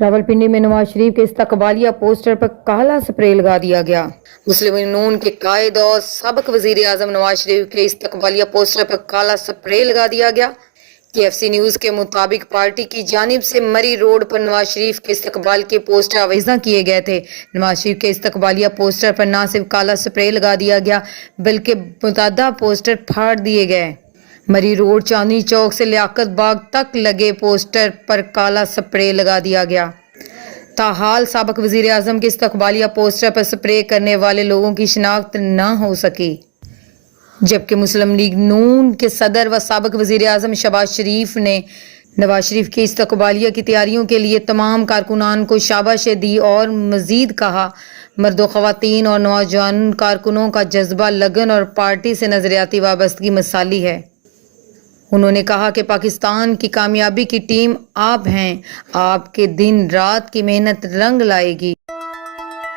راولپنڈی میں نواز شریف کے استقبالیہ پوسٹر پر کالا سپرے لگا دیا گیا۔ مسلم نون کے قائد اور سابق وزیر اعظم نواز شریف کے استقبالیہ پوسٹر پر کالا سپرے لگا دیا گیا۔ KFC نیوز کے مطابق پارٹی کی جانب سے مری روڈ پر نواز شریف کے استقبال کے پوسٹر آویزاں کیے گئے تھے۔ نواز شریف کے استقبالیہ پوسٹر پر نہ صرف کالا سپرے لگا دیا گیا بلکہ متعدد پوسٹر پھاڑ دیے گئے۔ مری روڈ، چاندنی چوک سے لیاقت باغ تک لگے پوسٹر پر کالا سپرے لگا دیا گیا۔ تاحال سابق وزیر اعظم کے استقبالیہ پوسٹر پر سپرے کرنے والے لوگوں کی شناخت نہ ہو سکی، جبکہ مسلم لیگ نون کے صدر و سابق وزیر اعظم شہباز شریف نے نواز شریف کی استقبالیہ کی تیاریوں کے لیے تمام کارکنان کو شاباشی دی اور مزید کہا، مرد و خواتین اور نوجوان کارکنوں کا جذبہ، لگن اور پارٹی سے نظریاتی وابستگی مثالی ہے۔ انہوں نے کہا کہ پاکستان کی کامیابی کی ٹیم آپ ہیں، آپ کے دن رات کی محنت رنگ لائے گی۔